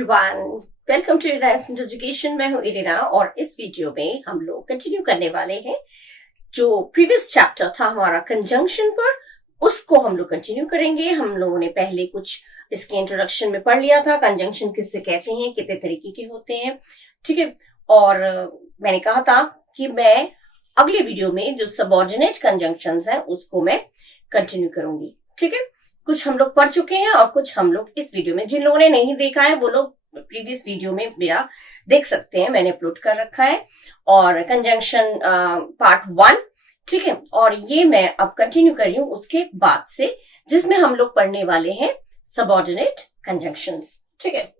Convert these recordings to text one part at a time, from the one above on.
Everyone, welcome to Irena education. मैं हूँ Irena और इस वीडियो में हम लोग कंटिन्यू करने वाले हैं जो प्रीवियस चैप्टर था हमारा कंजंक्शन पर, उसको हम लोग कंटिन्यू करेंगे। हम लोगों ने पहले कुछ इसके इंट्रोडक्शन में पढ़ लिया था, कंजंक्शन किससे कहते हैं, कितने तरीके के होते हैं, ठीक है। और मैंने कहा था कि मैं अगले वीडियो में जो सबऑर्डिनेट कंजंक्शंस है उसको मैं कंटिन्यू करूंगी, ठीक है। कुछ हम लोग पढ़ चुके हैं और कुछ हम लोग इस वीडियो में, जिन लोगों ने नहीं देखा है वो लोग प्रीवियस वीडियो में मेरा देख सकते हैं, मैंने अपलोड कर रखा है। और कंजंक्शन पार्ट 1, ठीक है। और ये मैं अब कंटिन्यू कर रही हूं उसके बाद से, जिसमें हम लोग पढ़ने वाले हैं सबऑर्डिनेट कंजंक्शंस, ठीक है।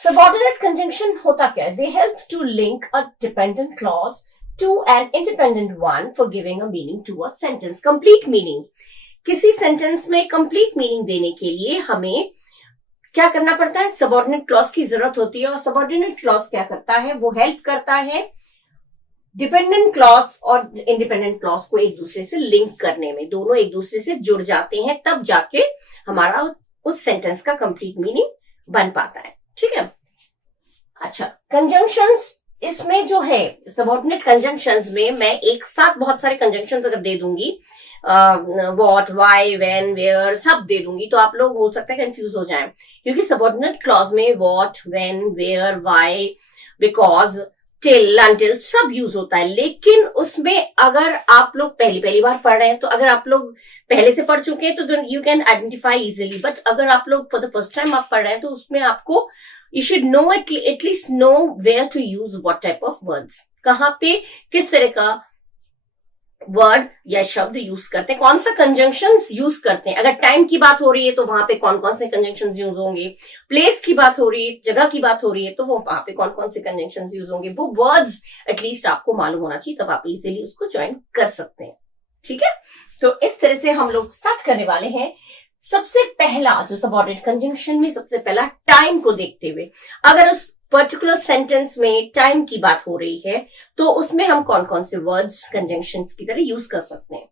सबऑर्डिनेट कंजंक्शन होता क्या है? They help to link a dependent clause to an independent one for giving a meaning to a sentence. Complete meaning, किसी सेंटेंस में कंप्लीट मीनिंग देने के लिए हमें क्या करना पड़ता है? सबऑर्डिनेट क्लॉज की जरूरत होती है। और सबऑर्डिनेट क्लॉज क्या करता है? वो हेल्प करता है डिपेंडेंट क्लॉज और इंडिपेंडेंट क्लॉज को एक दूसरे से लिंक करने में। दोनों एक दूसरे से जुड़ जाते हैं, तब जाके हमारा उस सेंटेंस का कंप्लीट मीनिंग बन पाता है, ठीक है। अच्छा, कंजंक्शंस इसमें जो है सबऑर्डिनेट कंजंक्शंस में मैं एक साथ बहुत सारे कंजंक्शंस अगर दे दूंगी, व्हाट, व्हाई, व्हेन, वेयर सब दे दूंगी, तो आप लोग हो सकता है कंफ्यूज हो जाएं, क्योंकि सबऑर्डिनेट क्लॉज में what, when, where, why, because, till, until सब यूज होता है। लेकिन उसमें अगर आप लोग पहली बार पढ़ रहे हैं, तो अगर आप लोग पहले से पढ़ चुके हैं तो you can identify easily. But अगर आप लोग फॉर द फर्स्ट टाइम आप पढ़ रहे हैं, तो उसमें आपको you should know at least know where to use what type of words, कहां पे किस तरह का वर्ड या शब्द यूज करते हैं, कौन सा कंजंक्शंस यूज करते हैं। अगर टाइम की बात हो रही है तो वहां पे कौन कौन से कंजंक्शंस यूज होंगे, प्लेस की बात हो रही है, जगह की बात हो रही है, तो वो वहां पे कौन कौन से कंजंक्शंस यूज होंगे, वो वर्ड्स एटलीस्ट आपको मालूम होना चाहिए, तब आप इजीली उसको ज्वाइन कर सकते हैं, ठीक है। तो इस तरह से हम लोग स्टार्ट करने वाले हैं। सबसे पहला जो सबऑर्डिनेट कंजंक्शन में सबसे पहला टाइम को देखते हुए, अगर उस पर्टिकुलर सेंटेंस में टाइम की बात हो रही है तो उसमें हम कौन कौन से वर्ड्स कंजंक्शंस की तरह यूज कर सकते हैं।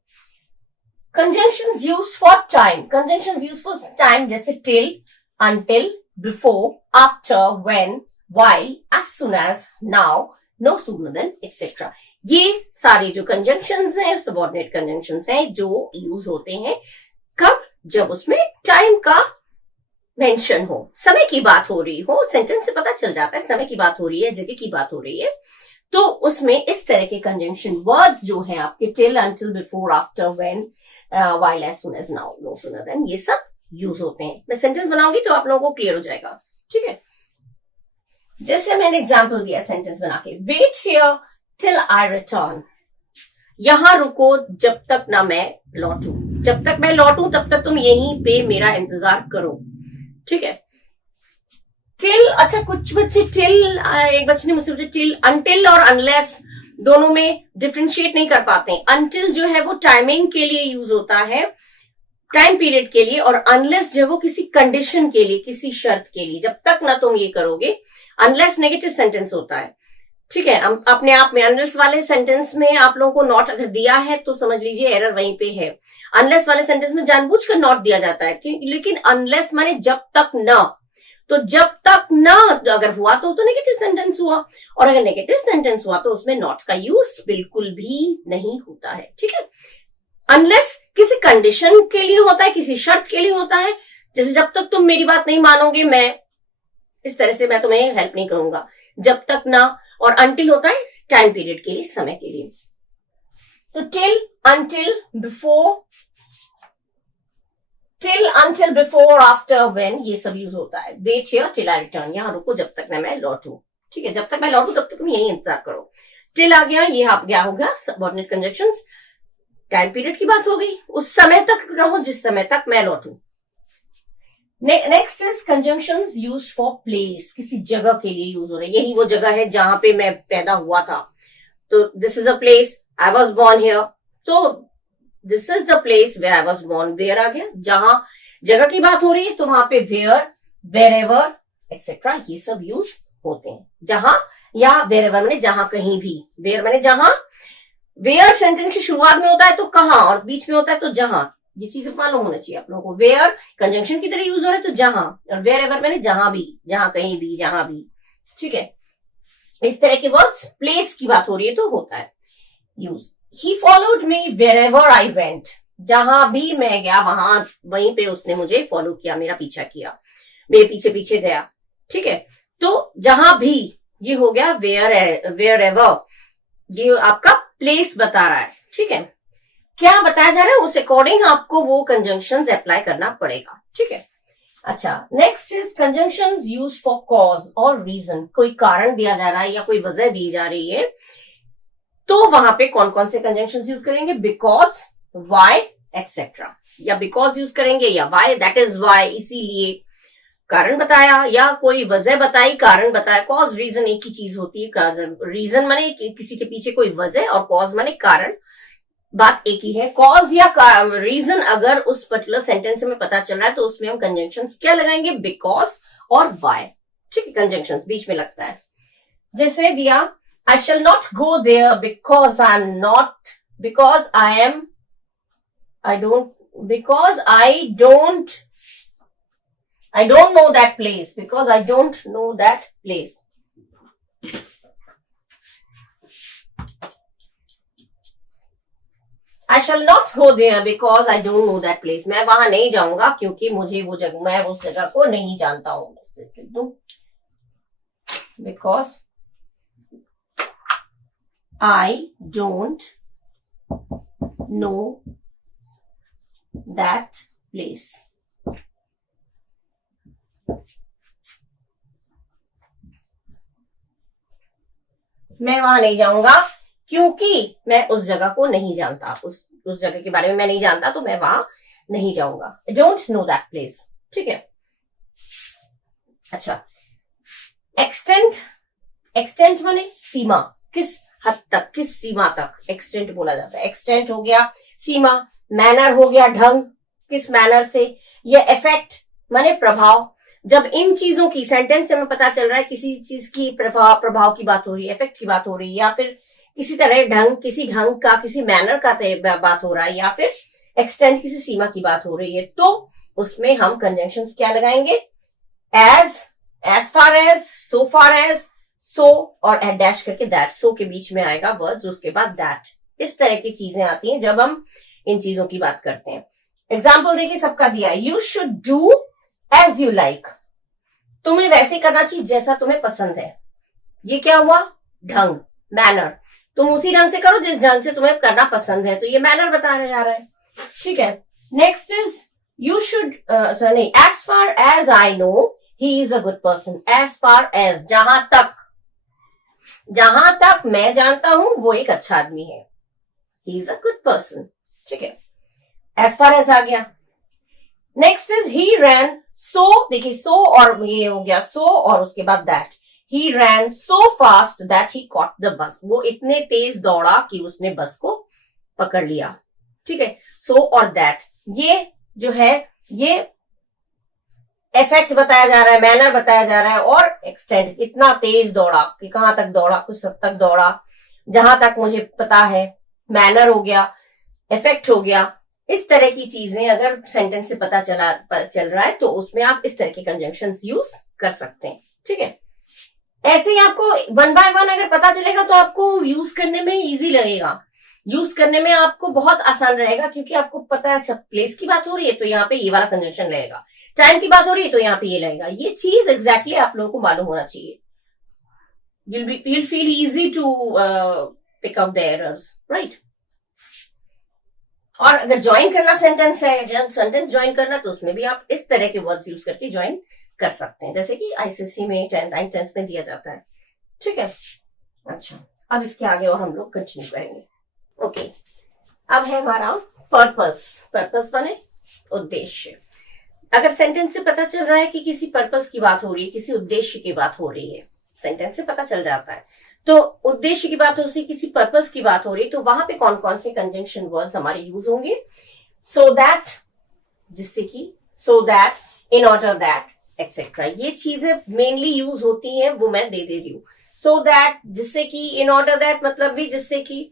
Conjunctions used for time, conjunctions used for time जैसे till, until, before, after, when, while, as soon as, now, no sooner than, etcetera. ये सारे जो कंजंक्शंस हैं सबऑर्डिनेट कंजंक्शंस हैं जो यूज होते हैं कब? जब उसमें टाइम का मेंशन हो, समय की बात हो रही हो, सेंटेंस से पता चल जाता है समय की बात हो रही है, जगह की बात हो रही है, तो उसमें इस तरह के कंजंक्शन वर्ड्स जो है आपके till, until, before, after, when, while, as soon as, now, no sooner than, ये सब यूज होते हैं। मैं सेंटेंस बनाऊंगी तो आप लोगों को क्लियर हो जाएगा, ठीक है। जैसे मैंने एग्जाम्पल दिया सेंटेंस बना के, wait here till I return, यहां रुको जब तक ना मैं लौटूं, जब तक मैं लौटूं तब तक तुम यहीं पे मेरा इंतजार करो, ठीक है। टिल, अच्छा कुछ बच्चे टिल, एक बच्चे ने मुझसे पूछा टिल, अनटिल और अनलेस दोनों में डिफरेंशिएट नहीं कर पाते हैं। अनटिल जो है वो टाइमिंग के लिए यूज होता है, टाइम पीरियड के लिए, और अनलेस जो है वो किसी कंडीशन के लिए, किसी शर्त के लिए, जब तक ना तुम ये करोगे। अनलेस नेगेटिव सेंटेंस होता है, ठीक है। अपने आप में अनलेस वाले सेंटेंस में आप लोगों को नॉट अगर दिया है तो समझ लीजिए एरर वहीं पे है। अनलेस वाले सेंटेंस में जानबूझकर नॉट दिया जाता है, लेकिन अनलेस माने जब तक न, तो जब तक न अगर हुआ तो नेगेटिव सेंटेंस हुआ, और अगर नेगेटिव सेंटेंस हुआ तो उसमें नॉट का यूज बिल्कुल भी नहीं होता है, ठीक है। अनलेस किसी कंडीशन के लिए होता है, किसी शर्त के लिए होता है, जैसे जब तक तुम मेरी बात नहीं मानोगे मैं इस तरह से मैं तुम्हें हेल्प नहीं करूंगा, जब तक ना। और अनटिल होता है टाइम पीरियड के लिए, समय के लिए। तो till, until, before, after, when, ये सब यूज होता है। Wait here till I return, यहां रुको जब तक मैं लौटूं, ठीक है। जब तक मैं लौटूं तब तक तुम यही इंतजार करो। टिल आ गया, ये आ गया होगा सबऑर्डिनेट कंजंक्शंस, टाइम पीरियड की बात हो गई, उस समय तक रहो जिस समय तक मैं लौटूं। Next is conjunctions used for place, किसी जगह के लिए यूज हो रहे हैं, यही वो जगह है जहां पे मैं पैदा हुआ था, तो this is a place, I was born here, तो this is the place where I was born. Where आ गया, जहां जगह की बात हो रही है तो वहां पे वेयर, वेर एवर, एक्सेट्रा, ये सब यूज होते हैं। जहां या वेर एवर मैंने जहां कहीं भी, वेयर मैंने जहां, वेयर सेंटेंस की शुरुआत में होता है तो कहां, और बीच में होता है तो जहां, ये चीज मालूम होना चाहिए आप लोगों को। वेयर कंजंक्शन की तरह यूज हो रहा है तो जहां, और वेयर एवर मैंने जहां भी, जहां कहीं भी, जहां भी, ठीक है। इस तरह के वर्ड्स प्लेस की बात हो रही है तो होता है use. He followed me wherever I went, जहां भी मैं गया वहां, वहीं पे उसने मुझे फॉलो किया, मेरा पीछा किया, मेरे पीछे पीछे गया, ठीक है। तो जहां भी, ये हो गया वेयर एवर, ये आपका प्लेस बता रहा है, ठीक है। क्या बताया जा रहा है उस अकॉर्डिंग आपको वो कंजंक्शंस अप्लाई करना पड़ेगा, ठीक है। अच्छा, next is conjunctions use for cause और रीजन। कोई कारण दिया जा रहा है या कोई वजह दी जा रही है तो वहां पे कौन कौन से कंजंक्शंस यूज करेंगे? बिकॉज, वाई, एक्सेट्रा, या बिकॉज यूज करेंगे या वाई, दैट इज वाई, इसीलिए, कारण बताया, या कोई वजह बताई, कारण बताया। कॉज रीजन एक ही चीज होती है। रीजन माने किसी के पीछे कोई वजह, और कॉज माने कारण, बात एक ही है। कॉज या रीजन अगर उस पर्टिकुलर सेंटेंस में पता चल रहा है तो उसमें हम कंजंक्शंस क्या लगाएंगे? बिकॉज और वाई, ठीक है। कंजंक्शंस बीच में लगता है। जैसे दिया, I shall not go there because I am not, because I am, I don't, because I don't know that place, because I don't know that place. I shall not go there because I don't know that place. मैं वहां नहीं जाऊंगा क्योंकि मुझे वो जगह, मैं उस जगह को नहीं जानता हूं। Because I don't know that place. मैं वहां नहीं जाऊंगा क्योंकि मैं उस जगह को नहीं जानता, उस जगह के बारे में मैं नहीं जानता, तो मैं वहां नहीं जाऊंगा। I don't know that place, ठीक है। अच्छा, एक्सटेंट माने सीमा, किस हद तक, किस सीमा तक एक्सटेंट बोला जाता है। एक्सटेंट हो गया सीमा, मैनर हो गया ढंग, किस मैनर से, यह इफेक्ट माने प्रभाव। जब इन चीजों की सेंटेंस से हमें पता चल रहा है किसी चीज की प्रभाव की बात हो रही है, इफेक्ट की बात हो रही है, या फिर किसी तरह ढंग, किसी ढंग का, किसी मैनर का बात हो रहा है, या फिर एक्सटेंड किसी सीमा की बात हो रही है, तो उसमें हम कंजंक्शंस क्या लगाएंगे? एज फार एज, सो फार एज, सो और एट डैश करके दैट, सो के बीच में आएगा वर्ड्स, उसके बाद दैट। इस तरह की चीजें आती हैं जब हम इन चीजों की बात करते हैं। एग्जाम्पल देखिए, सबका दिया, you should do as you like, तुम्हें वैसे करना चाहिए जैसा तुम्हें पसंद है। ये क्या हुआ? ढंग, मैनर। तुम उसी ढंग से करो जिस ढंग से तुम्हें करना पसंद है, तो ये मैनर बताया जा रहा है, ठीक है। नेक्स्ट इज यू शुड, नहीं, as far as I know he is a good person. As far as, जहां तक मैं जानता हूं वो एक अच्छा आदमी है, ही इज अ गुड पर्सन, ठीक है। एज फार एज आ गया। नेक्स्ट इज ही रैन सो, देखिए सो और ये हो गया सो और उसके बाद that. He ran so fast that he caught the bus, वो इतने तेज दौड़ा कि उसने बस को पकड़ लिया, ठीक है। सो और दैट, ये जो है ये इफेक्ट बताया जा रहा है, मैनर बताया जा रहा है, और एक्सटेंड, इतना तेज दौड़ा कि कहां तक दौड़ा, कुछ हद तक दौड़ा, जहां तक मुझे पता है, मैनर हो गया, इफेक्ट हो गया। इस तरह की चीजें अगर सेंटेंस से पता चल रहा है तो उसमें आप इस तरह के कंजंक्शंस यूज कर सकते हैं, ठीक है। ऐसे ही आपको वन बाय वन अगर पता चलेगा तो आपको यूज करने में इजी लगेगा, यूज करने में आपको बहुत आसान रहेगा, क्योंकि आपको पता है अच्छा प्लेस की बात हो रही है तो यहाँ पे ये वाला कंजंक्शन रहेगा, टाइम की बात हो रही है तो यहाँ पे ये रहेगा। ये चीज एग्जैक्टली आप लोगों को मालूम होना चाहिए। you'll feel easy to pick up the errors, right? और अगर ज्वाइन करना सेंटेंस है, जब सेंटेंस ज्वाइन करना, तो उसमें भी आप इस तरह के वर्ड्स यूज करके ज्वाइन कर सकते हैं, जैसे कि आईसीएसई में 10th में दिया जाता है, ठीक है। अच्छा, अब इसके आगे और हम लोग कंटिन्यू करेंगे। ओके, अब है हमारा पर्पस माने उद्देश्य। अगर सेंटेंस से पता चल रहा है कि किसी पर्पस की बात हो रही है, किसी उद्देश्य की बात हो रही है, सेंटेंस से पता चल जाता है, तो उद्देश्य की बात हो रही है, किसी पर्पस की बात हो रही है, तो वहां पे कौन कौन से कंजंक्शन वर्ड्स हमारे यूज होंगे? सो दैट, जिससे कि, so that, in order that, etcetera. ये चीजें मेनली यूज होती हैं, वो मैं दे रही हूं। सो दैट, जिससे कि, इन ऑर्डर दैट मतलब भी जिससे कि,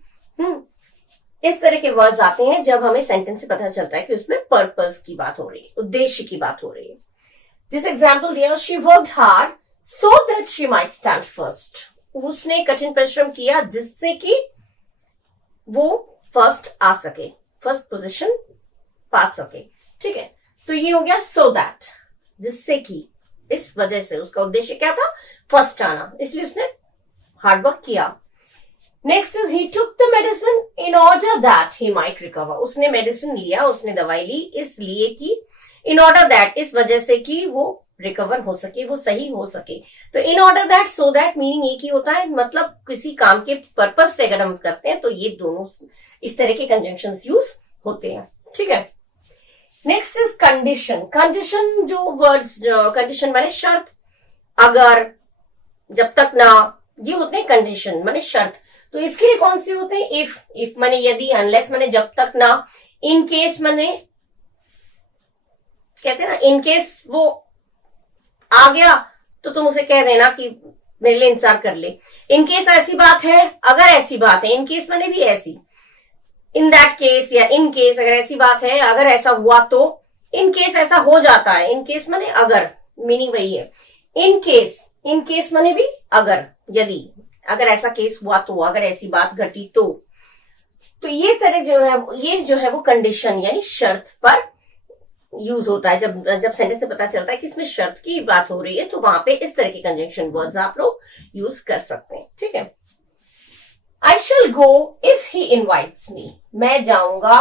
इस तरह के वर्ड्स आते हैं जब हमें सेंटेंस से पता चलता है कि उसमें पर्पस की बात हो रही है, उद्देश्य की बात हो रही है। जिस एग्जाम्पल दिया, she worked hard so that she might stand first. उसने कठिन परिश्रम किया जिससे कि वो फर्स्ट आ सके, फर्स्ट पोजीशन पा सके। ठीक है, तो ये हो गया सो दैट, जिससे कि, इस वजह से, उसका उद्देश्य क्या था, फर्स्ट आना, इसलिए उसने हार्डवर्क किया। Next is he took the medicine in order that he might recover. उसने मेडिसिन लिया, उसने दवाई ली इसलिए कि, इन ऑर्डर दैट, इस वजह से कि वो रिकवर हो सके, वो सही हो सके। तो in order that, so that meaning एक ही होता है, मतलब किसी काम के पर्पस से अगर हम करते हैं तो ये दोनों इस तरह के कंजंक्शंस यूज होते हैं। ठीक है, नेक्स्ट इज कंडीशन। कंडीशन जो वर्ड्स, कंडीशन माने शर्त, अगर, जब तक ना, ये होते हैं कंडीशन माने शर्त। तो इसके लिए कौन से होते हैं, इफ माने यदि, अनलेस माने जब तक ना, इन केस माने, कहते हैं ना, इन केस वो आ गया तो तुम उसे कह देना कि मेरे लिए इंतजार कर ले। इन केस ऐसी बात है, अगर ऐसी बात है, इन केस माने भी ऐसी, इन दैट केस या इन केस, अगर ऐसी बात है, अगर ऐसा हुआ तो, इन केस ऐसा हो जाता है, इन केस माने अगर, मीनिंग वही है। इन केस माने भी अगर, यदि, अगर ऐसा केस हुआ तो, अगर ऐसी बात घटी तो ये तरह जो है वो कंडीशन यानी शर्त पर यूज होता है। जब सेंटेंस से पता चलता है कि इसमें शर्त की बात हो रही है तो वहां पे इस तरह के कंजंक्शन वर्ड्स आप लोग यूज कर सकते हैं। ठीक है, आई शैल गो इफ ही इनवाइट्स मी। मैं जाऊंगा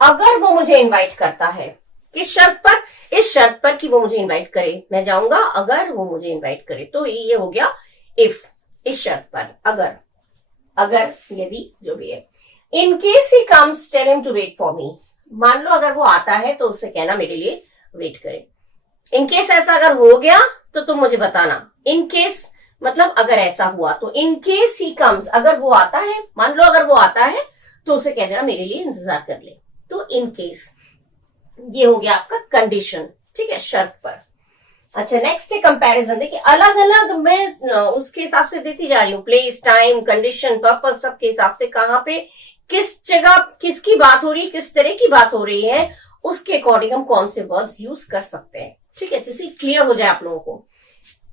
अगर वो मुझे इनवाइट करता है। किस शर्त पर? इस शर्त पर कि वो मुझे इनवाइट करे। मैं जाऊंगा अगर वो मुझे इनवाइट करे। तो ये हो गया इफ, इस शर्त पर, अगर, यदि, जो भी है। In case he comes tell him to wait for me. मान लो अगर वो आता है तो उससे कहना मेरे लिए वेट करे। इन केस ऐसा अगर हो गया तो तुम मुझे बताना। इन केस मतलब अगर ऐसा हुआ तो, इन केस ही कम्स, अगर वो आता है, मान लो अगर वो आता है तो उसे कह देना मेरे लिए इंतजार कर ले। तो इन केस, ये हो गया आपका कंडीशन। ठीक है, शर्त पर। अच्छा, नेक्स्ट है कंपैरिजन। देखिए अलग अलग मैं उसके हिसाब से देती जा रही हूँ, प्लेस, टाइम, कंडीशन, पर्पस, सबके हिसाब से कहां पे किस जगह किसकी बात हो रही है, किस तरह की बात हो रही है, उसके अकॉर्डिंग हम कौन से वर्ड्स यूज कर सकते हैं। ठीक है, जिससे क्लियर हो जाए आप लोगों को।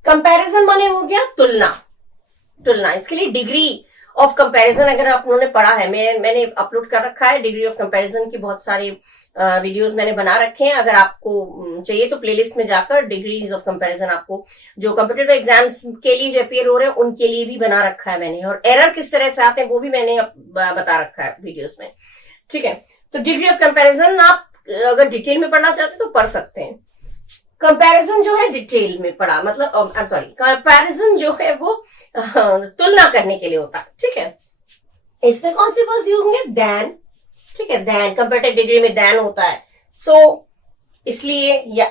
कंपैरिजन माने हो गया तुलना। इसके लिए डिग्री ऑफ कंपैरिजन अगर आप लोगों ने पढ़ा है, मैंने अपलोड कर रखा है डिग्री ऑफ कंपैरिजन की बहुत सारे वीडियोस मैंने बना रखे हैं। अगर आपको चाहिए तो प्लेलिस्ट में जाकर डिग्रीज ऑफ कंपैरिजन, आपको जो कॉम्पिटिटिव एग्जाम्स के लिए जो अपियर हो रहे हैं उनके लिए भी बना रखा है मैंने, और एरर किस तरह से आते हैं वो भी मैंने बता रखा है वीडियोस में। ठीक है, तो डिग्री ऑफ कंपैरिजन आप अगर डिटेल में पढ़ना चाहते हैं तो पढ़ सकते हैं। कंपैरिजन जो है डिटेल में पढ़ा, मतलब कंपैरिजन जो है वो तुलना करने के लिए होता है। ठीक है, इसमें कौन से वर्ड्स यूज होंगे? देन। ठीक है, देन, कंपैरेटिव डिग्री में देन होता है। सो इसलिए, या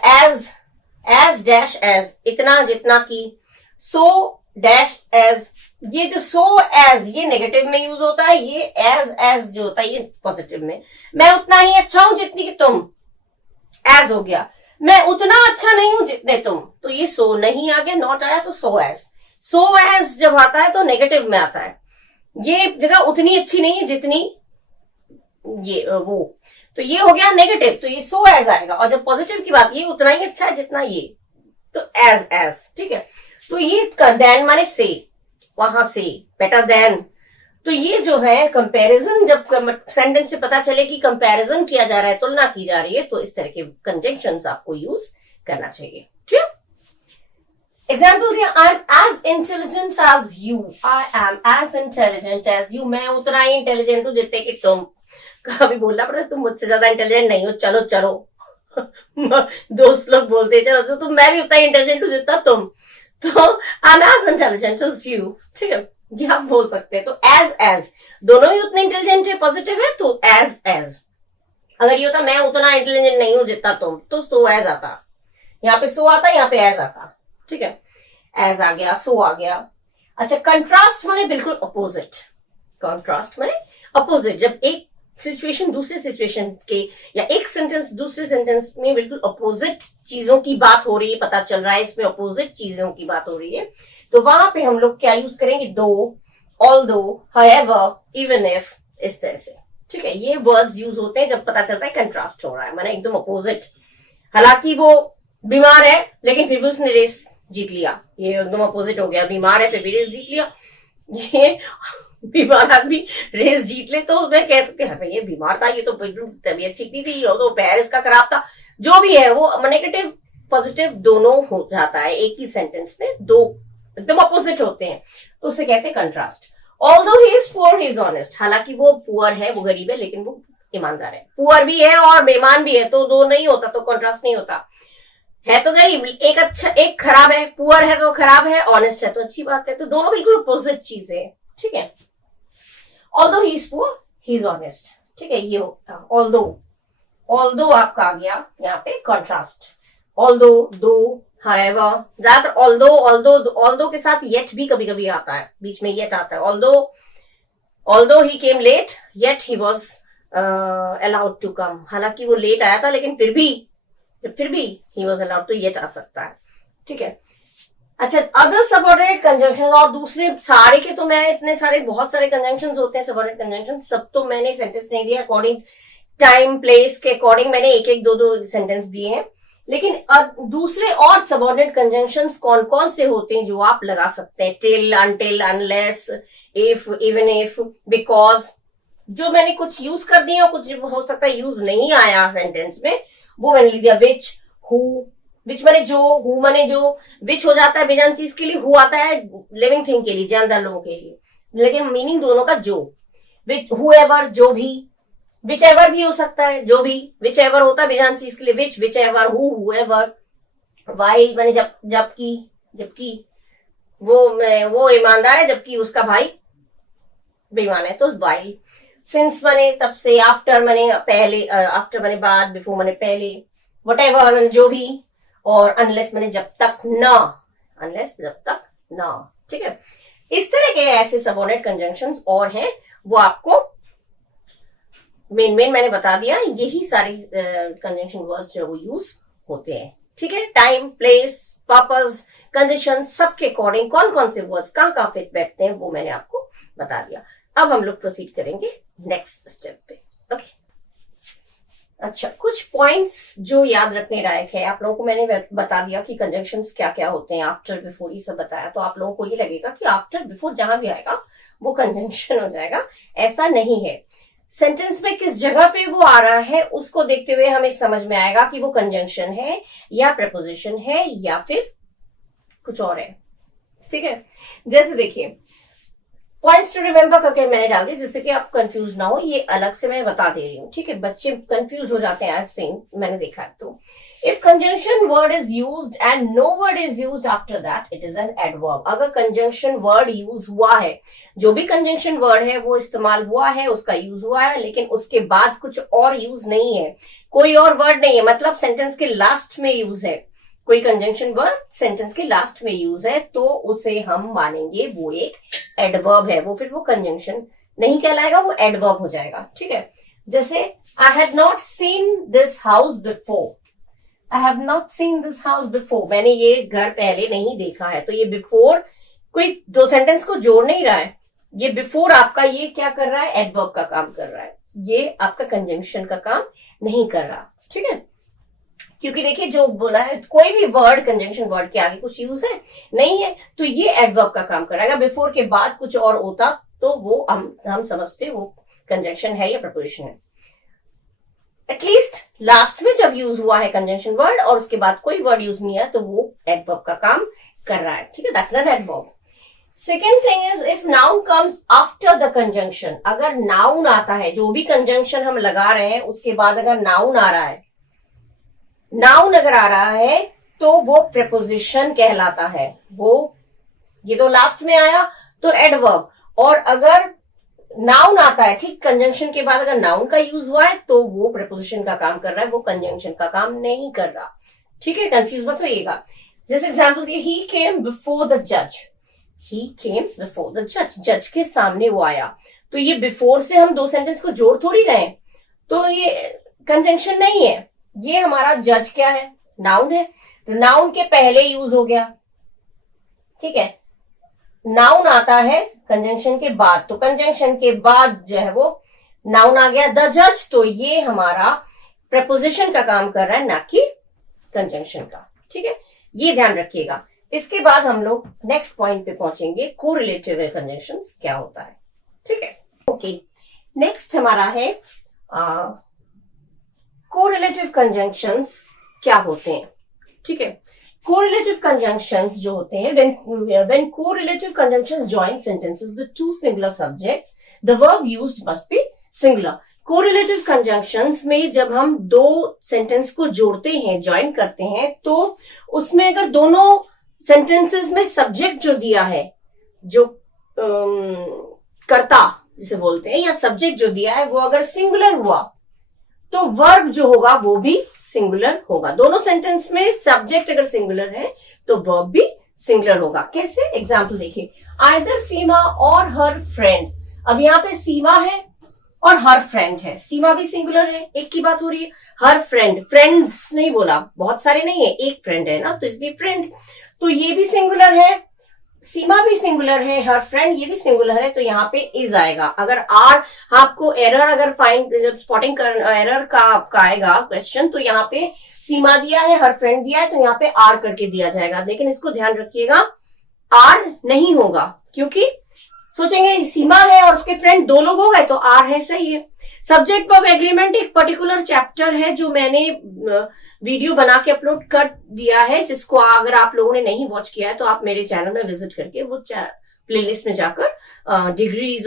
एज डैश एज, इतना जितना की, सो डैश एज। ये जो सो एज ये नेगेटिव में यूज होता है, ये एज जो होता है ये पॉजिटिव में। मैं उतना ही अच्छा हूं जितनी कि तुम, एज हो गया। मैं उतना अच्छा नहीं हूं जितने तुम, तो ये सो नहीं आ गया, नॉट आया तो सो एज जब आता है तो नेगेटिव में आता है। ये जगह उतनी अच्छी नहीं है जितनी ये वो, तो ये हो गया नेगेटिव, तो ये सो एज आएगा। और जब पॉजिटिव की बात, ये उतना ही अच्छा है जितना ये, तो एज। ठीक है, तो ये देन माने से, वहां से, बेटर देन। तो ये जो है कंपैरिजन, जब सेंटेंस से पता चले कि कंपैरिजन किया जा रहा है, तुलना की जा रही है, तो इस तरह के कंजंक्शंस आपको यूज करना चाहिए। ठीक, एग्जाम्पल दिया, I am as intelligent as you. I am as intelligent as you. मैं उतना ही इंटेलिजेंट हूं जितने कि तुम। कभी बोलना पड़ता है तुम मुझसे ज्यादा इंटेलिजेंट नहीं हो, चलो दोस्त लोग बोलते चलो तो मैं भी उतना ही इंटेलिजेंट हूं जितना तुम। तो I am as intelligent as you. ठीक है, ये आप बोल सकते हैं। तो एज दोनों ही उतने इंटेलिजेंट है, पॉजिटिव है, तो एज। अगर ये होता मैं उतना इंटेलिजेंट नहीं हूं जितना तुम, तो सो एज आता। यहाँ पे सो आता, यहाँ पे एज आता। ठीक है, एज आ गया, सो आ गया। अच्छा, कंट्रास्ट माने बिल्कुल अपोजिट। कंट्रास्ट माने अपोजिट, जब एक सिचुएशन दूसरे सिचुएशन के, या एक सेंटेंस दूसरे सेंटेंस में बिल्कुल अपोजिट चीजों की बात हो रही है, पता चल रहा है इसमें अपोजिट चीजों की बात हो रही है, तो वहां पे हम लोग क्या यूज करेंगे? दो, ऑल्दो, हाउएवर, इवन इफ, इस तरह से, ठीक है। ये वर्ड्स यूज होते हैं जब पता चलता है कंट्रास्ट हो रहा है, माने एकदम अपोजिट। हालांकि वो बीमार है लेकिन फिर भी उसने रेस जीत लिया, ये एकदम अपोजिट हो गया, बीमार है फिर भी रेस जीत लिया। ये बीमार आदमी रेस जीत ले तो मैं कह सकती हूँ ये बीमार था, ये तो तबीयत ठीक नहीं थी, तो पैर इसका खराब था, जो भी है वो नेगेटिव पॉजिटिव दोनों हो जाता है एक ही सेंटेंस में, दो एकदम अपोजिट होते हैं, तो उसे कहते हैं contrast. Although he is poor he is honest, हालांकि वो पुअर है, वो गरीब है, लेकिन वो ईमानदार है। पुअर भी है और बेईमान भी है, तो दो नहीं होता, तो कंट्रास्ट नहीं होता। है तो गरीब, एक अच्छा एक खराब है, पुअर है तो खराब है, ऑनेस्ट है तो अच्छी बात है, तो दोनों बिल्कुल अपोजिट चीजें है, ठीक है। Although he is poor he is honest, ठीक है। ये ऑल्दो आपका आ गया यहाँ पे कंट्रास्ट। ऑल्दो, दो, हाउएवर, ज्यादातर ऑल्दो के साथ येट भी कभी कभी आता है, बीच में येट आता है। Although he came late yet he was allowed to come, हालांकि वो लेट आया था लेकिन फिर भी ही वॉज अलाउड, तो येट आ सकता है, ठीक है। अच्छा, अदर सबऑर्डिनेट कंजंक्शन, और दूसरे सारे के तो मैं इतने सारे बहुत सारे कंजंक्शन होते हैं सबऑर्डिनेट कंजंक्शन, सब तो मैंने सेंटेंस नहीं दिया, अकॉर्डिंग टाइम प्लेस के अकॉर्डिंग मैंने एक एक दो सेंटेंस दिए हैं। लेकिन अब दूसरे और सबऑर्डिनेट कंजंक्शंस कौन कौन से होते हैं जो आप लगा सकते हैं? Till, until, unless, if, even if, because, जो मैंने कुछ यूज कर दिए और कुछ हो सकता है यूज नहीं आया सेंटेंस में, वो मैंने लिख दिया। विच, हु, विच माने जो, हु माने जो, विच हो जाता है बेजान चीज के लिए, हु आता है लिविंग थिंग के लिए, जानदार लोगों के लिए, लेकिन मीनिंग दोनों का जो। विच, हुएवर, जो भी, विच एवर भी हो सकता है, जो भी, विच एवर होता है बेजान चीज के लिए, विच एवर, हुएवर, वाइल माने जबकि वो ईमानदार है जबकि उसका भाई बेईमान है, तो वाइल। सिंस माने तब से, आफ्टर माने पहले, आफ्टर माने बाद, बिफोर माने पहले, वटेवर माने जो भी, और अनलेस माने जब तक न, अनलेस जब तक न, ठीक है। इस तरह के ऐसे सबऑर्डिनेट कंजंक्शंस और हैं, वो आपको मेन मैंने बता दिया, यही सारे कंजंक्शन वर्ड्स जो वो यूज होते हैं, ठीक है। टाइम, प्लेस, पर्पस, कंडीशन, सबके अकॉर्डिंग कौन कौन से वर्ड्स कहाँ फिट बैठते हैं वो मैंने आपको बता दिया। अब हम लोग प्रोसीड करेंगे नेक्स्ट स्टेप पे, ओके। अच्छा, कुछ पॉइंट्स जो याद रखने लायक है, आप लोगों को मैंने बता दिया कि कंजंक्शंस क्या क्या होते हैं, आफ्टर, बिफोर, ये सब बताया, तो आप लोगों को ये लगेगा कि आफ्टर बिफोर जहां भी आएगा वो कंजंक्शन हो जाएगा, ऐसा नहीं है। सेंटेंस में किस जगह पे वो आ रहा है उसको देखते हुए हमें समझ में आएगा कि वो कंजंक्शन है या प्रपोजिशन है या फिर कुछ और है, ठीक है। जैसे देखिए, पॉइंट्स टू रिमेंबर करके मैंने डाल दी जिससे कि आप कंफ्यूज ना हो, ये अलग से मैं बता दे रही हूँ, ठीक है। बच्चे कंफ्यूज हो जाते हैं, आई हैव सीन, मैंने देखा है। तो if conjunction word is used and no word is used after that, it is an adverb. अगर कंजंक्शन वर्ड यूज हुआ है, जो भी कंजंक्शन वर्ड है वो इस्तेमाल हुआ है, उसका यूज हुआ है, लेकिन उसके बाद कुछ और यूज नहीं है, कोई और वर्ड नहीं है, मतलब सेंटेंस के लास्ट में यूज है, कोई कंजंक्शन वर्ड सेंटेंस के लास्ट में यूज है, तो उसे हम मानेंगे वो एक एडवर्ब है, वो फिर वो कंजंक्शन नहीं कहलाएगा, वो एडवर्ब हो जाएगा, ठीक है। जैसे I had not seen this house before, I have not seen this house before, मैंने ये घर पहले नहीं देखा है, तो ये बिफोर कोई दो सेंटेंस को जोड़ नहीं रहा है, ये बिफोर आपका ये क्या कर रहा है, एडवर्ब का काम कर रहा है, ये आपका कंजंक्शन का काम नहीं कर रहा, ठीक है। क्योंकि देखिए जो बोला है, कोई भी वर्ड कंजंक्शन वर्ड के आगे कुछ यूज है नहीं है, तो ये एडवर्ब का काम करेगा। बिफोर के बाद कुछ और होता तो वो हम समझते वो कंजंक्शन है या प्रपोजिशन है। एटलीस्ट लास्ट में जब यूज हुआ है कंजंक्शन वर्ड और उसके बाद कोई वर्ड यूज नहीं है, तो वो एडवर्ब का काम कर रहा है, ठीक है, that's an adverb. Second thing is if noun comes after the conjunction, अगर नाउन आता है, जो भी कंजंक्शन हम लगा रहे हैं उसके बाद अगर नाउन आ रहा है, नाउन अगर आ रहा है तो वो प्रेपोजिशन कहलाता है, वो ये तो लास्ट में आया तो एडवर्ब, और अगर नाउन आता है ठीक कंजंक्शन के बाद अगर नाउन का यूज हुआ है तो वो प्रेपोजिशन का काम कर रहा है, वो कंजंक्शन का काम नहीं कर रहा, ठीक है। कंफ्यूज मत होइएगा। जैसे एग्जाम्पल दिए, ही केम बिफोर द जज, ही केम बिफोर द जज, जज के सामने वो आया, तो ये बिफोर से हम दो सेंटेंस को जोड़ थोड़ी रहे हैं, तो ये कंजंक्शन नहीं है, ये हमारा जज क्या है, नाउन है, तो नाउन के पहले यूज हो गया, ठीक है। नाउन आता है कंजंक्शन के बाद, तो कंजंक्शन के बाद जो है वो नाउन आ गया द जज, तो ये हमारा प्रपोजिशन का काम कर रहा है, ना कि कंजंक्शन का। ठीक है, ये ध्यान रखिएगा। इसके बाद हम लोग नेक्स्ट पॉइंट पे पहुंचेंगे, कोरिलेटिव कंजंक्शंस क्या होता है। ठीक है, ओके, नेक्स्ट हमारा है कोरिलेटिव कंजंक्शंस क्या होते हैं। ठीक है, कोरिलेटिव कंजंक्शंस जो होते हैं, when correlative conjunctions join sentences with two singular subjects, the verb used must be singular. Correlative conjunctions में जब हम दो सेंटेंस को जोड़ते हैं, ज्वाइन करते हैं, तो उसमें अगर दोनों सेंटेंसेस में सब्जेक्ट जो दिया है, जो कर्ता जिसे बोलते हैं, या सब्जेक्ट जो दिया है, वो अगर सिंगुलर हुआ तो वर्ब जो होगा वो भी सिंगुलर होगा। दोनों सेंटेंस में सब्जेक्ट अगर सिंगुलर है तो वर्ब भी सिंगुलर होगा। कैसे? एग्जाम्पल देखिए, आइदर सीमा और हर फ्रेंड। अब यहाँ पे सीमा है और हर फ्रेंड है, सीमा भी सिंगुलर है, एक की बात हो रही है। हर फ्रेंड, फ्रेंड्स नहीं बोला, बहुत सारे नहीं है, एक फ्रेंड है ना, तो इसलिए फ्रेंड, तो ये भी सिंगुलर है, सीमा भी सिंगुलर है, हर फ्रेंड ये भी सिंगुलर है, तो यहाँ पे इज आएगा। अगर आर, आपको एरर अगर फाइंड, जब स्पॉटिंग कर एरर का आपका आएगा क्वेश्चन, तो यहाँ पे सीमा दिया है, हर फ्रेंड दिया है, तो यहाँ पे आर करके दिया जाएगा। लेकिन इसको ध्यान रखिएगा, आर नहीं होगा, क्योंकि सोचेंगे सीमा है और उसके फ्रेंड दो लोग हो गए तो आर है, सही है। सब्जेक्ट ऑफ एग्रीमेंट एक पर्टिकुलर चैप्टर है जो मैंने वीडियो बना के अपलोड कर दिया है, जिसको अगर आप लोगों ने नहीं वॉच किया है तो आप मेरे चैनल में विजिट करके वो प्लेलिस्ट में जाकर डिग्रीज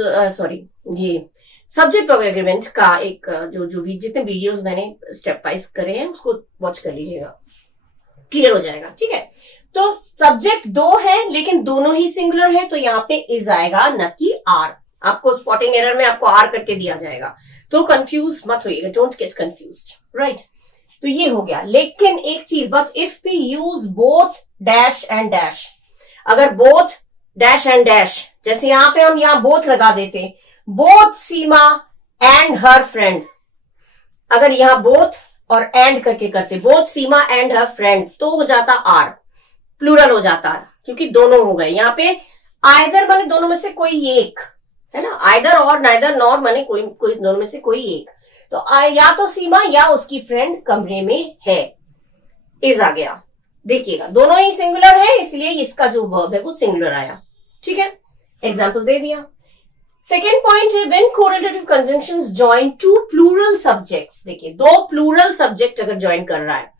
ये सब्जेक्ट ऑफ एग्रीमेंट का एक जो जितने वीडियोस मैंने स्टेप वाइज करे हैं उसको वॉच कर लीजिएगा, क्लियर हो जाएगा। ठीक है, तो सब्जेक्ट दो है लेकिन दोनों ही सिंगुलर है, तो यहाँ पे इज आएगा, न कि आर। आपको स्पॉटिंग एरर में आपको आर करके दिया जाएगा, तो कंफ्यूज मत होइएगा, डोंट गेट कंफ्यूज्ड, राइट। तो ये हो गया। लेकिन एक चीज, but if we use both dash and dash, अगर बोथ डैश एंड डैश, जैसे यहां पे हम यहां बोथ लगा देते, both Seema and her friend, अगर यहां बोथ और एंड करके करते, both Seema and her friend, तो हो जाता आर, प्लूरल हो जाता, क्योंकि दोनों हो गए। यहाँ पे आइदर माने दोनों में से कोई एक है ना, आइदर और, नाइदर नॉर माने कोई दोनों में से कोई एक, तो या तो सीमा या उसकी फ्रेंड कमरे में है, इज आ गया। देखिएगा दोनों ही सिंगुलर है, इसलिए इसका जो वर्ब है वो सिंगुलर आया। ठीक है, एग्जाम्पल दे दिया। सेकेंड पॉइंट है when correlative conjunctions join two plural subjects. देखिए, दो प्लूरल सब्जेक्ट अगर ज्वाइन कर रहा है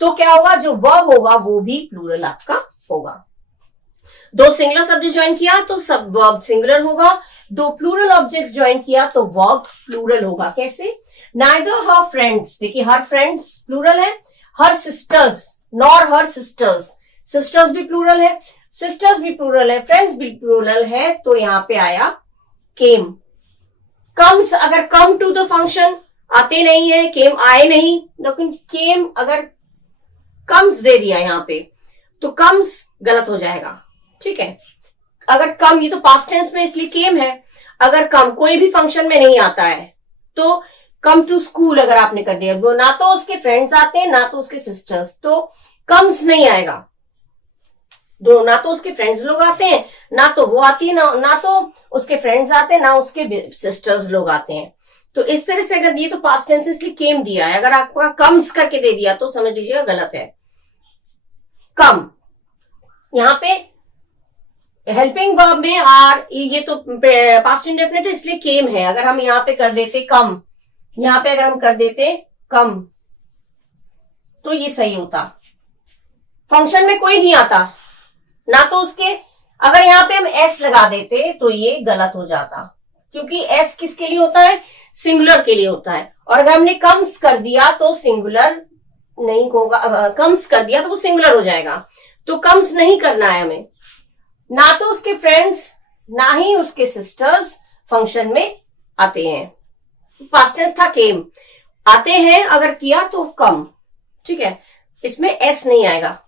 तो क्या होगा, जो वर्ब होगा वो भी प्लूरल आपका होगा। दो सिंगुलर सब्जेक्ट ज्वाइन किया तो सब वर्ब सिंगुलर होगा, दो प्लूरल ऑब्जेक्ट्स ज्वाइन किया तो वर्ब प्लूरल होगा। कैसे? नाइदर हर फ्रेंड्स, देखिए हर फ्रेंड्स प्लूरल है, हर sisters nor her sisters, sisters भी प्लूरल है, सिस्टर्स भी प्लूरल है, फ्रेंड्स भी प्लूरल है, तो यहां पे आया केम। कम्स, अगर कम टू द फंक्शन, आते नहीं है, केम आए नहीं, लेकिन केम अगर कम्स दे दिया यहां पे तो कम्स गलत हो जाएगा। ठीक है, अगर कम, ये तो पास्ट टेंस में इसलिए केम है, अगर कम कोई भी फंक्शन में नहीं आता है तो कम टू स्कूल अगर आपने कर दिया, वो ना तो उसके फ्रेंड्स आते हैं ना तो उसके सिस्टर्स, तो कम्स नहीं आएगा। दो, ना तो उसके फ्रेंड्स लोग आते हैं, ना तो वो आती है, ना तो उसके फ्रेंड्स आते हैं, ना उसके सिस्टर्स लोग आते हैं। तो इस तरह से अगर दिए तो पास्ट टेंस इसलिए केम दिया है, अगर आपका कम्स करके दे दिया तो समझ लीजिएगा गलत है। कम, यहां पे हेल्पिंग वर्ब में आर, ये तो पास्ट इंडेफिनिट इसलिए केम है। अगर हम यहां पे कर देते कम, यहां पे अगर हम कर देते कम तो ये सही होता। फंक्शन में कोई नहीं आता, ना तो उसके, अगर यहां पे हम एस लगा देते तो ये गलत हो जाता, क्योंकि एस किसके लिए होता है, सिंगुलर के लिए होता है। और अगर हमने कम्स कर दिया तो सिंगुलर नहीं होगा, कम्स कर दिया तो वो सिंगुलर हो जाएगा, तो कम्स नहीं करना है हमें। ना तो उसके फ्रेंड्स ना ही उसके सिस्टर्स फंक्शन में आते हैं, पास्ट टेंस था केम, आते हैं अगर किया तो कम। ठीक है, इसमें एस नहीं आएगा,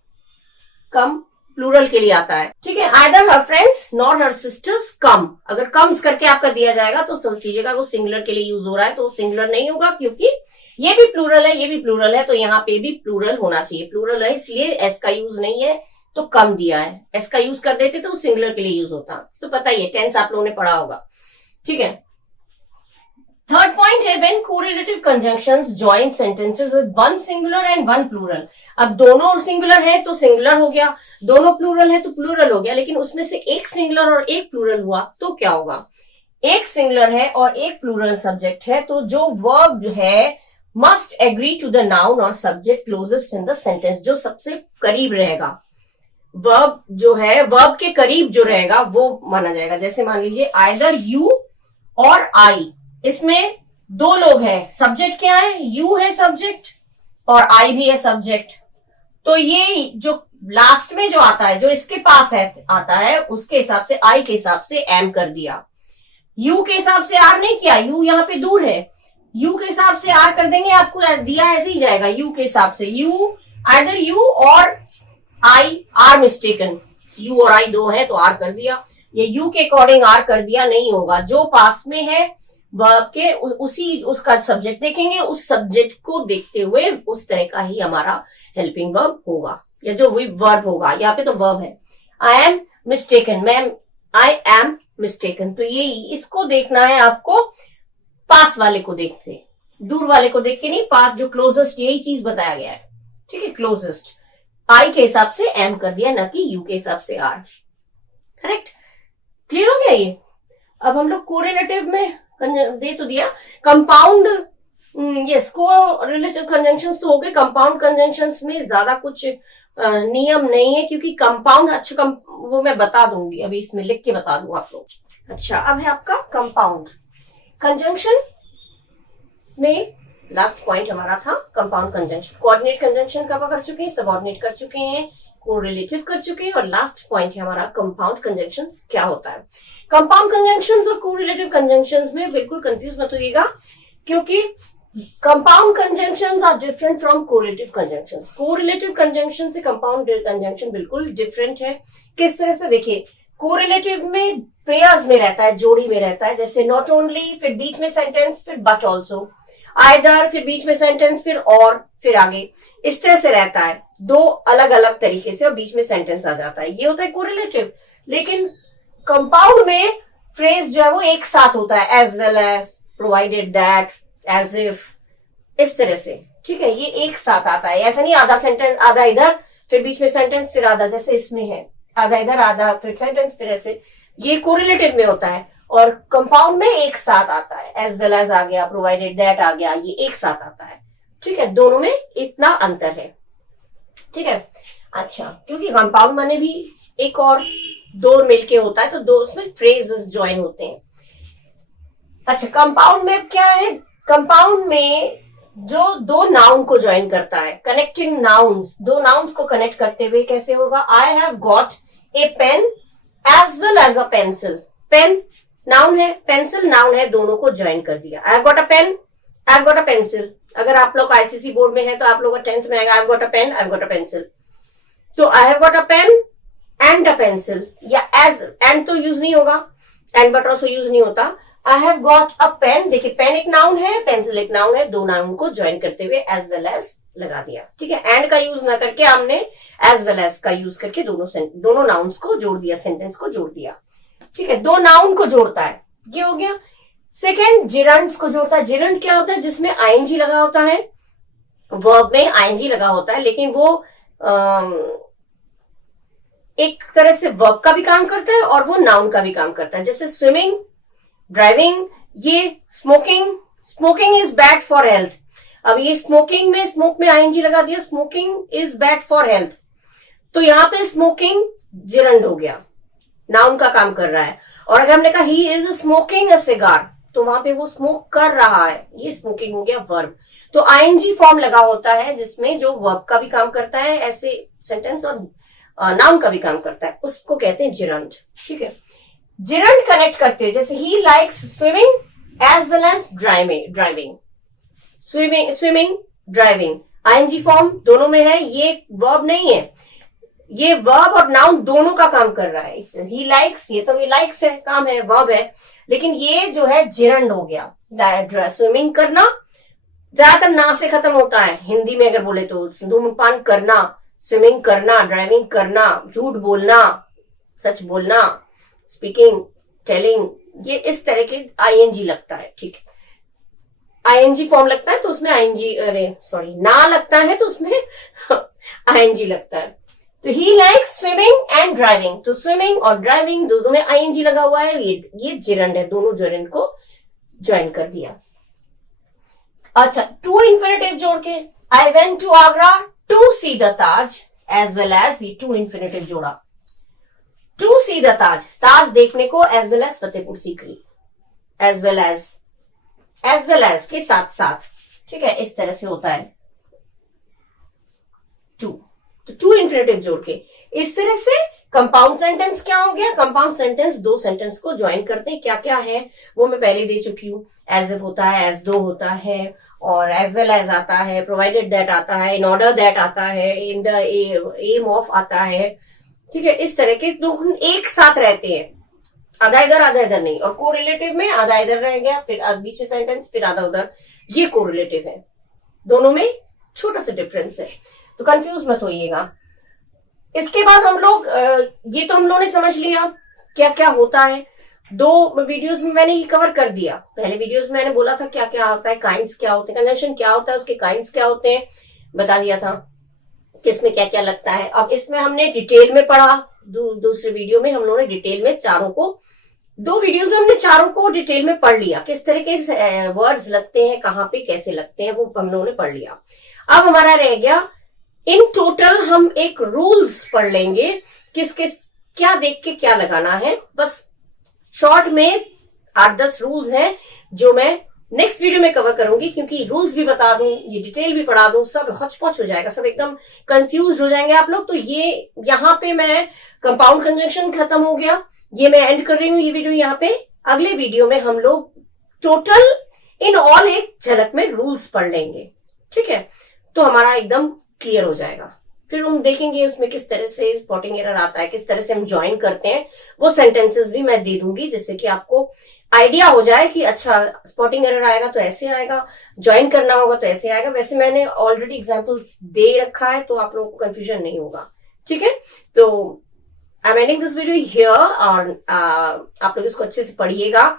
कम प्लूरल के लिए आता है। ठीक है, either her friends nor her sisters come, अगर कम्स करके आपका दिया जाएगा तो समझ लीजिएगा वो सिंगुलर के लिए यूज हो रहा है, तो सिंगुलर नहीं होगा, क्योंकि ये भी प्लूरल है, ये भी प्लूरल है, तो यहाँ पे भी प्लूरल होना चाहिए। प्लूरल है इसलिए एस का यूज नहीं है, तो कम दिया है, एस का यूज कर देते तो सिंगुलर के लिए यूज होता, तो पता ही है, टेंस आप लोगों ने पढ़ा होगा। ठीक है, थर्ड पॉइंट है when correlative conjunctions join sentences with one singular and one plural. अब दोनों सिंगुलर है तो सिंगुलर हो गया, दोनों प्लूरल है तो प्लूरल हो गया, लेकिन उसमें से एक सिंगुलर और एक प्लूरल हुआ तो क्या होगा? एक सिंगुलर है और एक प्लूरल सब्जेक्ट है तो जो वर्ब है must agree to the noun और subject closest in the sentence, जो सबसे करीब रहेगा, वर्ब जो है वर्ब के करीब जो रहेगा वो माना जाएगा। जैसे मान लीजिए आइदर यू और आई, इसमें दो लोग हैं, सब्जेक्ट क्या है? यू है सब्जेक्ट और आई भी है सब्जेक्ट। तो ये जो लास्ट में जो आता है, जो इसके पास है आता है, उसके हिसाब से आई के हिसाब से एम कर दिया, यू के हिसाब से आर नहीं किया, यू यहाँ पे दूर है, यू के हिसाब से आर कर देंगे, आपको दिया ऐसे ही जाएगा यू के हिसाब से। यू आइदर यू और आई आर मिस्टेकन, यू और आई दो है तो आर कर दिया, ये यू के अकॉर्डिंग आर कर दिया नहीं होगा। जो पास में है वर्ब के उसी उसका सब्जेक्ट देखेंगे, उस सब्जेक्ट को देखते हुए उस तरह का ही हमारा हेल्पिंग वर्ब होगा या जो वर्ब होगा। यहाँ पे तो वर्ब है, I am mistaken, ma'am I am mistaken, तो ये इसको देखना है आपको, पास वाले को देखते, दूर वाले को देख के नहीं, पास जो क्लोजेस्ट, यही चीज बताया गया है, ठीक है। क्लोजेस्ट आई के हिसाब से एम कर दिया, ना कि यू के हिसाब से आर। करेक्ट, क्लियर हो गया ये। अब हम लोग कोरिलेटिव में दे तो दिया, कंपाउंड, यस कोरिलेटिव कंजंक्शंस तो हो गए। कंपाउंड कंजंक्शंस में ज्यादा कुछ नियम नहीं है, क्योंकि कंपाउंड अच्छा वो मैं बता दूंगी, अभी इसमें लिख के बता दूं आप लोग। अच्छा, अब है आपका कंपाउंड कंजंक्शन में लास्ट पॉइंट हमारा था compound conjunction. Coordinate conjunction cover कर चुके हैं, सबऑर्डिनेट कर चुके हैं, कोरिलेटिव कर चुके हैं, और लास्ट पॉइंट है हमारा कंपाउंड कंजंक्शंस क्या होता है। कंपाउंड कंजंक्शंस और कोरिलेटिव कंजंक्शंस में बिल्कुल कंफ्यूज मत होइएगा, क्योंकि compound conjunctions are different from correlative conjunctions. Correlative conjunction से कंपाउंड कंजंक्शन बिल्कुल डिफरेंट है। किस तरह से? देखिए, कोरिलेटिव में पेयर्स में रहता है, जोड़ी में रहता है, जैसे नॉट ओनली, फिर बीच में सेंटेंस, फिर बट ऑल्सो, आइदर, फिर बीच में सेंटेंस, फिर और, फिर आगे, इस तरह से रहता है, दो अलग अलग तरीके से, और बीच में सेंटेंस आ जाता है, ये होता है कोरिलेटिव। लेकिन कंपाउंड में फ्रेज जो है वो एक साथ होता है, as well as, provided that, as if, इस तरह से, ठीक है, ये एक साथ आता है। ऐसा नहीं आधा सेंटेंस, आधा इधर, फिर बीच में सेंटेंस, फिर आधा, जैसे इसमें है, आधा इधर, आधा फिर सेंटेंस, फिर ऐसे, ये कोरिलेटिव में होता है। और कंपाउंड में एक साथ आता है, एज वेल एज आ गया, प्रोवाइडेड दैट आ गया, ये एक साथ आता है, ठीक है। दोनों में इतना अंतर है, ठीक है। अच्छा, क्योंकि कंपाउंड माने भी एक और दो मिलके होता है, तो दो उसमें फ्रेजेस ज्वाइन होते हैं। अच्छा, कंपाउंड में क्या है? कंपाउंड में जो दो नाउन को ज्वाइन करता है, कनेक्टिंग नाउन्स, दो नाउन्स को कनेक्ट करते हुए कैसे होगा? I have got a pen as well as a pencil. Pen noun है, पेंसिल नाउन है, दोनों को ज्वाइन कर दिया। I have got a pen, I have got a pencil. अगर आप लोग आईसीसी बोर्ड में है तो आप लोग का 10th में आएगा, I have got a pen, I have got a pencil. तो I have got a pen and a pencil, या एज, एंड तो यूज नहीं होगा, एंड बट ऑल्सो यूज नहीं होता। I have got a pen, देखिए पेन एक noun है, पेंसिल एक नाउन है, दो नाउन को ज्वाइन करते हुए एज वेल एज लगा दिया, ठीक है। एंड का यूज ना करके हमने एज वेल एज का यूज करके दोनों नाउन्स को जोड़ दिया, सेंटेंस को जोड़ दिया, ठीक है। दो नाउन को जोड़ता है, ये हो गया। सेकेंड, जिरंड्स को जोड़ता है। जिरंड क्या होता है? जिसमें आईएनजी लगा होता है, वर्ब में आईएनजी लगा होता है, लेकिन वो एक तरह से वर्ब का भी काम करता है और वो नाउन का भी काम करता है। जैसे स्विमिंग, ड्राइविंग, ये smoking, smoking is bad for health. अब ये स्मोकिंग में, स्मोक में आईएनजी लगा दिया, smoking is bad for health, तो यहां पे स्मोकिंग जिरंड हो गया, नाउन का काम कर रहा है। और अगर हमने कहा he is smoking a cigar, तो वहां पे वो स्मोक कर रहा है, ये स्मोकिंग हो गया वर्ब। तो आईएनजी फॉर्म लगा होता है जिसमें जो वर्ब का भी काम करता है ऐसे सेंटेंस, और नाउन का भी काम करता है, उसको कहते हैं जिरंड, ठीक है। जिरंड कनेक्ट करते हैं, जैसे he likes swimming as well as driving, swimming driving, ING form दोनों में है, ये वर्ब नहीं है, ये वर्ब और नाउन दोनों का काम कर रहा है। ही लाइक्स, ये तो लाइक्स है, काम है, वर्ब है, लेकिन ये जो है जिरंड हो गया। स्विमिंग करना ज्यादातर ना से खत्म होता है, हिंदी में अगर बोले तो धूम्रपान करना, स्विमिंग करना, ड्राइविंग करना, झूठ बोलना, सच बोलना, स्पीकिंग, टेलिंग, ये इस तरह के आईएनजी लगता है, ठीक है। आईएनजी फॉर्म लगता है तो उसमें आईएनजी, अरे सॉरी, ना लगता है तो उसमें आईएनजी लगता है। तो ही लाइक्स स्विमिंग एंड ड्राइविंग, तो स्विमिंग और ड्राइविंग दोनों में आईएनजी लगा हुआ है, ये जिरंड है, दोनों जिरंड को ज्वाइन कर दिया। अच्छा, टू इन्फिनेटिव जोड़ के, I went to Agra to see the Taj, as well as, ये टू इन्फिनेटिव जोड़ा, to see the Taj, Taj देखने को, as well as Fatehpur Sikri, as well as के साथ साथ, ठीक है, इस तरह से होता है टू, तो टू इन्फिनेटिव जोड़ के। इस तरह से कंपाउंड सेंटेंस क्या हो गया, कंपाउंड सेंटेंस दो सेंटेंस को ज्वाइन करते हैं, क्या क्या है वो मैं पहले दे चुकी हूं। एज इफ होता है, एज दो होता है, और एज वेल एज आता है, प्रोवाइडेड दैट आता है, इन ऑर्डर दैट आता है, इन द एम ऑफ आता है, ठीक है। इस तरह के दो एक साथ रहते हैं, आधा इधर नहीं, और कोरिलेटिव में आधा इधर रह गया, फिर बीच में सेंटेंस, फिर आधा उधर, ये कोरिलेटिव है, दोनों में छोटा सा डिफरेंस है, तो कंफ्यूज मत होइएगा। इसके बाद हम लोग ये तो हम लोगों ने समझ लिया क्या क्या होता है, दो वीडियोस में मैंने ये कवर कर दिया। पहले वीडियोस में मैंने बोला था क्या क्या होता है, काइंड्स क्या होते हैं, कंजंक्शन क्या होता है, उसके काइंड्स क्या होते हैं, बता दिया था किसमें क्या क्या लगता है। अब इसमें हमने डिटेल में पढ़ा, दूसरे वीडियो में हम लोगों ने डिटेल में चारों को, दो वीडियोस में हमने चारों को डिटेल में पढ़ लिया, किस तरह के वर्ड्स लगते हैं, कहाँ पे कैसे लगते हैं, वो हम लोगों ने पढ़ लिया। अब हमारा रह गया, इन टोटल हम एक रूल्स पढ़ लेंगे, किस किस क्या देख के क्या लगाना है। बस शॉर्ट में 8-10 रूल्स हैं जो मैं नेक्स्ट वीडियो में कवर करूंगी, क्योंकि रूल्स भी बता दूं, ये डिटेल भी पढ़ा दूं, सब हौच-पौच हो जाएगा, सब एकदम कंफ्यूज हो जाएंगे आप लोग। तो ये यहाँ पे मैं कंपाउंड कंजंक्शन खत्म हो गया, ये मैं एंड कर रही हूँ ये वीडियो यहाँ पे। अगले वीडियो में हम लोग टोटल इन ऑल एक झलक में रूल्स पढ़ लेंगे, ठीक है, तो हमारा एकदम क्लियर हो जाएगा। फिर हम देखेंगे उसमें किस तरह से स्पॉटिंग एरर आता है, किस तरह से हम ज्वाइन करते हैं, वो सेंटेंसेस भी मैं दे दूंगी, जिससे कि आपको आइडिया हो जाए कि अच्छा स्पॉटिंग एरर आएगा तो ऐसे आएगा, ज्वाइन करना होगा तो ऐसे आएगा। वैसे मैंने ऑलरेडी एग्जांपल्स दे रखा है, तो आप लोगों को कंफ्यूजन नहीं होगा, ठीक है। तो I am ending this video here, और आप लोग इसको अच्छे से पढ़िएगा,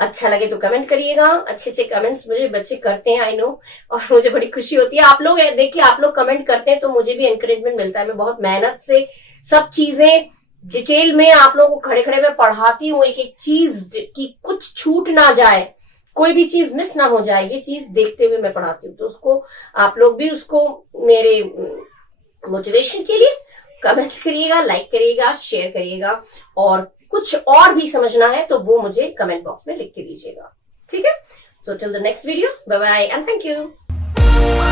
अच्छा लगे तो कमेंट करिएगा। अच्छे अच्छे कमेंट्स मुझे बच्चे करते हैं, आई नो, और मुझे बड़ी खुशी होती है। आप लोग देखिए, आप लोग कमेंट करते हैं तो मुझे भी एनकरेजमेंट मिलता है। मैं बहुत मेहनत से सब चीजें डिटेल में आप लोगों को खड़े खड़े में पढ़ाती हूँ, एक एक चीज की कुछ छूट ना जाए, कोई भी चीज मिस ना हो जाए, ये चीज देखते हुए मैं पढ़ाती हूँ। तो उसको आप लोग भी उसको मेरे मोटिवेशन के लिए कमेंट करिएगा, लाइक करिएगा, शेयर करिएगा, और कुछ और भी समझना है तो वो मुझे कमेंट बॉक्स में लिख के दीजिएगा, ठीक है। So till the next video, bye bye and thank you.